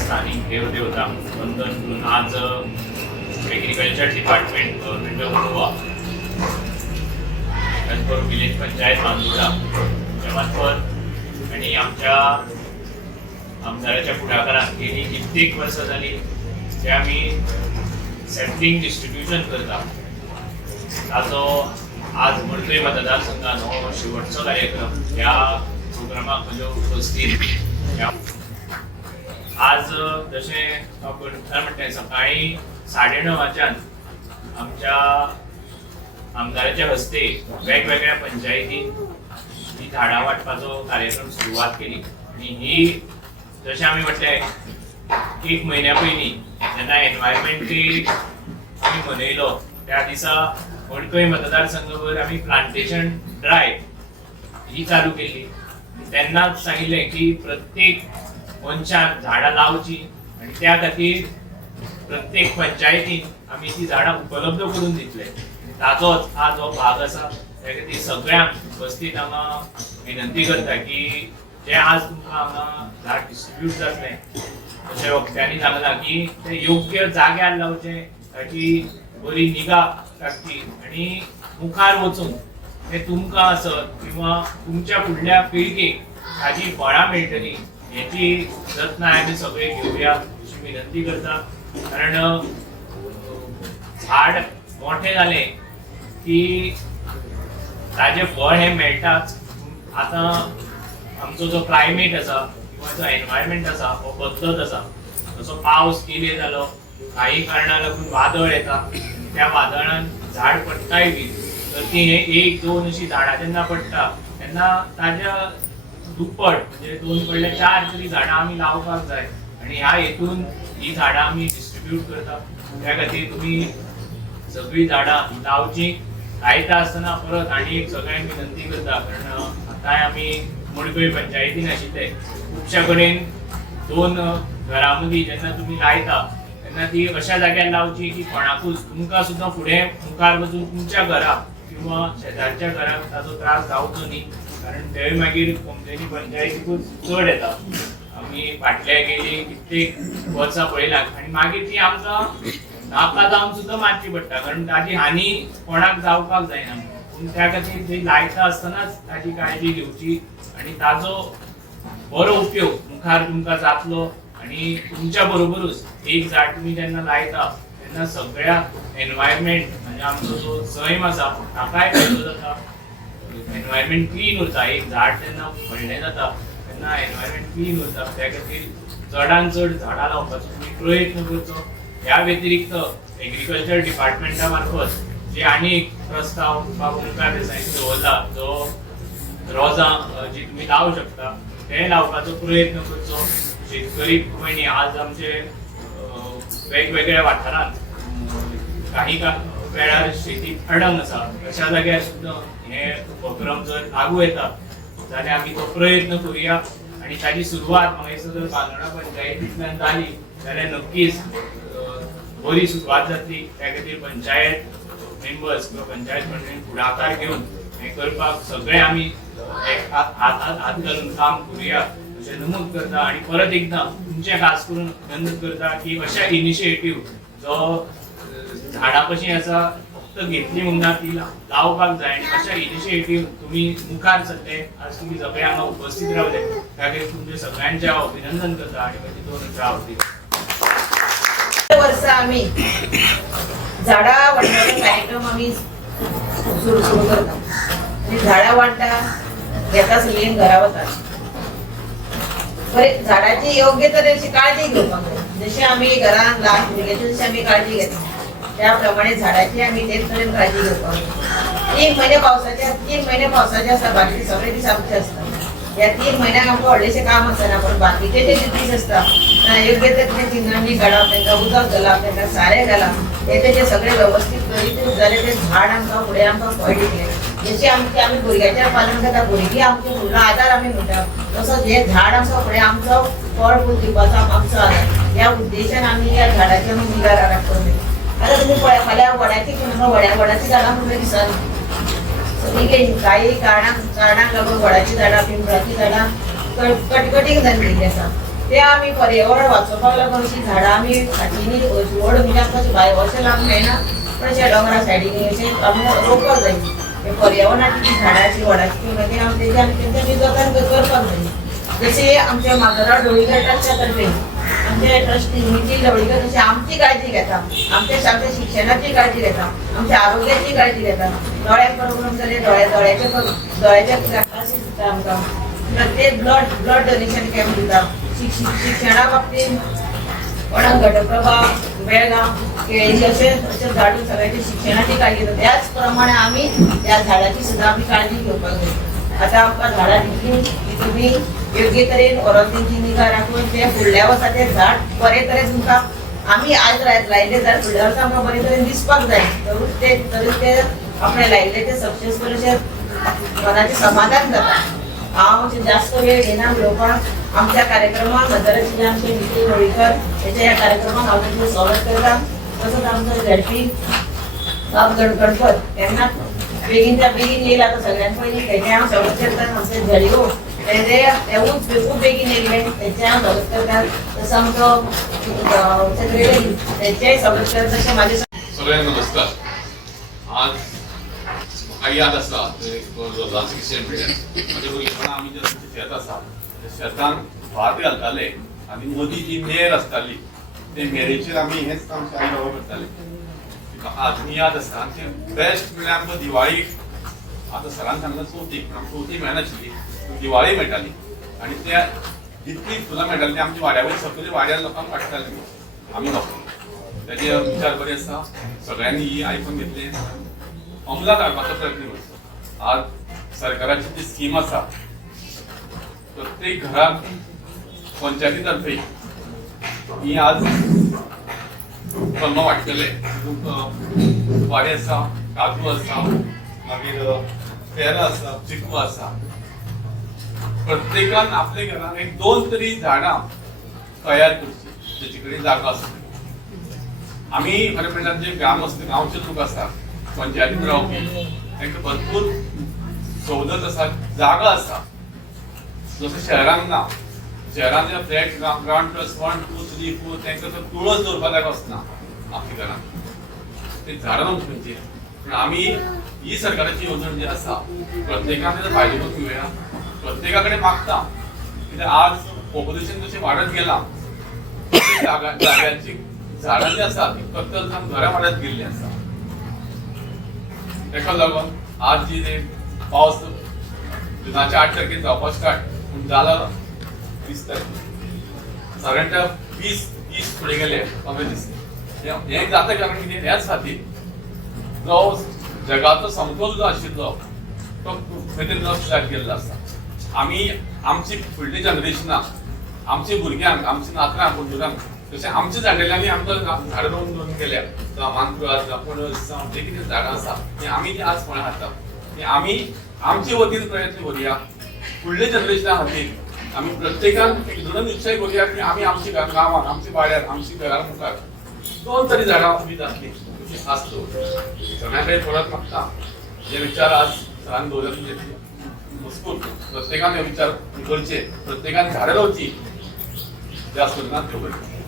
स्थानिक देवदेवता वंदन म्हणून आज agriculture department government of Goa त्याचबरोबर विलेज पंचायत बांदोडा च्या मार्फत आणि आमच्या आमदाराच्या पुढाकारान गेली कित्येक वर्सां जाली जे आमी सॅम्पलिंग डिस्ट्रिब्युशन करता ताचो आज मडकय मतदारसंघान हो शेवटचो कार्यक्रम ह्या प्रोग्रामाक म्हज्या उपस्थित आज जशें आपण म्हणटा सकाळी 9:30 आमच्या आमदाराच्या हस्ते वेगवेगळ्या पंचायतीन ही झाडां वाटपाचो कार्यक्रम सुरवात केली आणि ही जशें आमी म्हटलें 1 म्हयन्या पयलीं जेन्ना एनवायरमेंट डे आमी मनयलो त्या दिसा मडकय मतदारसंघावर आमी प्लांटेशन ड्रायव्ह ही चालू केली तेन्नाच सांगिल्लें की प्रत्येक मनशाक झाडां लावची आणि त्या खातीर प्रत्येक पंचायतीन आमी ती झाडां उपलब्ध करून दितले ताचोच आज हो भाग आसा त्या खातीर सगळ्यांक उपस्थित हांगा विनंती करता की जे आज तुमकां हांगा झाड डिस्ट्रिब्यूट जातलें तशें वक्त्यांनी सांगलां की ते योग्य जाग्यार लावचें ताची बरी निगा राखची आणि मुखार वचून ते तुमकां आसत किंवा तुमच्या फुडल्या पिळगेक ताजी फळां मेळटली हेची जतनाय आमी सगळे घेवया अशी विनंती करता कारण झाड मोठे जाले की ताजे फळ हे मेळटाच आतां आमचो जो क्लायमेट आसा किंवा जो एनवायरमेंट आसा हो बदलत आसा जसो पावस डिले जालो काही कारणां लागून वादळ येता त्या वादळान झाड पडटाय बी तर ती हे 1-2 अशी झाडां जेन्ना पडटा तेन्ना ताज्या दुप्पट म्हणजे 2 कडले 4 तरी झाडां आमी लावपाक जाय आणि ह्या हेतून ही झाडां आमी डिस्ट्रिब्यूट करता त्या खातीर तुमी सगळीं झाडां लावची लायता आसतना परत आनी एक सगळ्यांक विनंती करता कारण आतांय आमी मडकय पंचायतीन आशिल्ले खुबश्या कडेन 2 घरां मदीं जेन्ना तुमी लायता तेन्ना ती अशा जाग्यार लावची की कोणाकूच तुमकां सुद्दां फुडें मुखार वचून तुमच्या घराक किंवा शेजारच्या घराक ताचो त्रास जावचो न्ही कारण थंय मागीर कंप्लेनी पंचायतीकूच चड येता आमी फाटल्या गेली कित्येक वर्सां पळयल्यात आनी मागीर ती आमकां नाका जावन सुद्दां मारची पडटा कारण ताजी हानी कोणाक जावपाक जायना पूण त्या खातीर थंय लायता आसतनाच ताजी काळजी घेवची आनी ताजो बरो उपयोग मुखार तुमकां जातलो आणि तुमच्या बरोबरूच एक झाड तुम्ही जेन्ना लायता तेन्ना सगळ्या एनवायरमेंट म्हणजे आमचो जो सैम आसा ताकाय फायदो जाता एनवायरमेंट क्लीन उरता एक झाड जेन्ना व्हडलें जाता तेन्ना एनवायरमेंट क्लीन उरता त्या खातीर चडांत चड झाडां लावपाचो तुमी प्रयत्न करचो ह्या व्यतिरिक्त एग्रीकल्चर डिपार्टमेंटा मार्फत जे आनी एक प्रस्ताव बाबू मुखार देसाईन दवरला जो रोजां जी तुमी लावू शकता ते लावपाचो प्रयत्न करचो शेतकरी भयणी आज आमचे वेगवेगळ्या वाठारांत काही वेळार शेतीत अडंग आसा अशा जाग्यार सुद्दां हे उपक्रम जर लागू येता जाल्यार आमी तो प्रयत्न करुया आनी ताची सुरवात म्हाका जर बांदोडा पंचायतींतल्यान जाली जाल्यार नक्कीच बरी सुरवात जातली त्या खातीर पंचायत मेंबर्स किंवा पंचायत मंडळीन फुडाकार घेवन हे करपाक सगळे आमी हात घालून काम करुया अशें नमूद करता आणि परत एकदा तुमचे खास करून विनंती करता की अशा इनिशिएटिव्ह जो झाडां कशी आसा फक्त घेतली म्हणून ती लावपाक जाय आणि अशा इनिशिएटिव्ह तुम्ही मुखार सरले आज तुम्ही सगळे हांगा उपस्थित रावले त्या खातीर तुमचे सगळ्यांचे हांव अभिनंदन करता आणि मागीर 2 शब्द आवडटी वर्षा आम्ही झाडां वाडपाचो कार्यक्रम आम्ही सुरू करता आणि झाडां वाडटा घेता सगळीं घरा वता बरे झाडाची योग्य तरेची काळजी घेवपाक जाय जशी आमी घरान ल्हान भुरग्याची जशी आमी काळजी घेता त्या प्रमाणे झाडाची आमी तेच तरेन काळजी घेवपाक जाय 3 महिने पावसाचे आसता बाकी सगळे दीस आमचे आसता या 3 म्हयन्याक आमकां व्हडलेशें काम आसना पण बाकीचे जे दीस आसता योग्य तरेन चिंगांनी घालप तांकां उदक घालप तांकां सारें घालप हे तेजे सगळे व्यवस्थीत करीत जाल्यार ते झाड आमकां फुडें आमकां फळ दितलें जशी आमी भुरग्याचें पालन करता भुरगीं आमचे फुडलो आदार आमी म्हणटा तसोच हे झाड आमकां फुडें आमचो फळ फूल दिवपाचो आमचो आदार ह्या उद्देशान आमी ह्या झाडाची आमी निगा राखता आतां तुमी पळय फाल्यां वड्याची वडाची झाडां म्हणून दिसना सगळी काही कारणांक लागून वडाची झाडां पिंपळाची झाडां कटकटीक जाल्लेली आसा ते आम्ही पर्यावरण वाचोवपाक लागून अशी झाडां आमी फाटींनी व्हड म्हणजे आमकां अशी भायर अशें लावंक मेळना पण अशें डोंगरा सायडीनी अशें आमी रोवपाक जाय हे पर्यावरणाची जी झाडां आशी व्हडाची ती मागीर आमी तेंची जतन करपाक जाय जशें आमचे माधवराव ढवळीकर ट्रस्टा तर्फे आमचे ट्रस्टी निखील ढवळीकर जशें आमची काळजी घेता आमच्या शिक्षणाची काळजी घेता आमच्या आरोग्याची काळजी घेता दोळ्यांक प्रोग्राम जाले दोळ्याचे क्लासीस दिता आमकां प्रत्येक ब्लड डोनेशन कॅम्प दिता शिक्षणा बाबतीत वडंग घटप्रभा बेळगाव केळी अशें झाडून सगळ्यांची शिक्षणाची काळजी घेता त्याच प्रमाणे आमी ह्या झाडाची सुद्दां आमी काळजी घेवपाक जाय आतां आमकां झाडां दितली की तुमी योग्य तरेन व्हरोन तेंची निगा राखून ते फुडल्या वर्सा तें झाड बरे तरेन तुमकां आमी आज लायिल्लें झाड फुडल्या वर्सा आमकां बरे तरेन दिसपाक जाय तरूच ते आपणें लायिल्लें तें सक्सेसफूल अशें मनाचें समाधान जाता हांव जास्त वेळ घेना उलोवपाक आमच्या कार्यक्रमाक नजरेचे आमचे निखील ढवळीकर हेच्या ह्या कार्यक्रमाक हांव तुमचें स्वागत करता तसोच आमचो झडपी बाब गणपत तेन्ना बेगीनच्या बेगीन येयला आतां सगळ्यान पयलीं तेजें हांव स्वागत करता आमचे झडयो तेवूच खूब बेगीन येयले तेचें हांव स्वागत करता तसो आमचो सेक्रेटरी तेचेंय स्वागत करता तशें म्हाजें सगळ्यांना नमस्कार. आज म्हाका याद आसा जोल्लाची किशें म्हणल्यार म्हणजे भुरगेपणां आमी जें शेत आसा त्या शेतान भात घालताले आनी मदीं जी मेर आसताली ते मेरेचेर आमी हेंच काम शाळेन बाबा करताले. म्हाका आजून याद आसा आनी तें बेस्ट म्हणल्यार आमकां दिवाळीक आतां सरान सांगलें चवथीक पूण आमकां चवथीक मेळनाशिल्ली दिवाळी मेळटाली आनी त्या जितली फुलां मेळटाली ती आमच्या वाड्या वयर सकयल वाड्यार लोकांक वाडटाले आमी लोक तेजे विचार बरे आसा सगळ्यांनी ही आयकून घेतलें अंमलात हाडपाचो प्रयत्न करचो. आज सरकाराची जी स्कीम आसा प्रत्येक घराक पंचायती तर्फे ही आज कलमां वाडटले सुपारी आसा काजू आसा मागीर पेरां आसा चिकू आसा प्रत्येकान आपल्या घरान एक 2 तरी झाडां तयार करची जेचे कडेन जागो आसा. आमी खरें म्हणल्यार जे गांवचे लोक आसा पंचायतीन रावपी तांकां भरपूर सवलत आसा जागा आसा जसो शहरांत ना शहरांत जे फ्लॅट ग्राउंड प्लस 1 2 3 4 तांकां तो तुळस दवरपाक जागो आसना आपल्या घरान ते झाडां खंयचे पूण आमी ही सरकाराची येवजण जी आसा प्रत्येकान तेजो फायदो करून घेवया प्रत्येका कडेन मागता कित्याक आज पॉप्युलेशन जशें वाडत गेलां जाग्याची झाडां जी आसा ती कत्तल जावन घरां वाडत गेल्लीं आसा. ताका लागून आज जी पावस जुनाच्या 8 तारखेक जावपाक स्टार्ट पूण जाला 20 तारखेक साधारणतः 20 फुडें गेले 15 दीस हें जाता कारण कितें ह्याच खातीर जो जगाचो समतोल जो आशिल्लो तो खंय तरी नश्ट गेल्लो आसा. आमी आमची फुडली जनरेशनां आमच्या भुरग्यांक आमच्या नातरांक पंडुरांक जशें आमच्या जाणटेल्यांनी आमकां झाडां रोवन दवरून गेल्या जावं मानकुराद जावं पणस जावं जे कितें झाडां आसा ती आमी ती आज फळां खाता ती आमी आमचे वतीन प्रयत्न करुया फुडल्या जनरेशना खातीर आमी प्रत्येकान एक दृढ निश्चय करुया की आमी आमच्या गांवांत आमच्या वाड्यार आमच्या घरा मुखार 2 तरी झाडां उबी जातली अशी आस दवरता. सगळ्या कडेन परत मागता जे विचार आज सरान दवरले मजकूर प्रत्येकान हे विचार करचे प्रत्येकान झाडां रोवची जास्त करून देव बरें.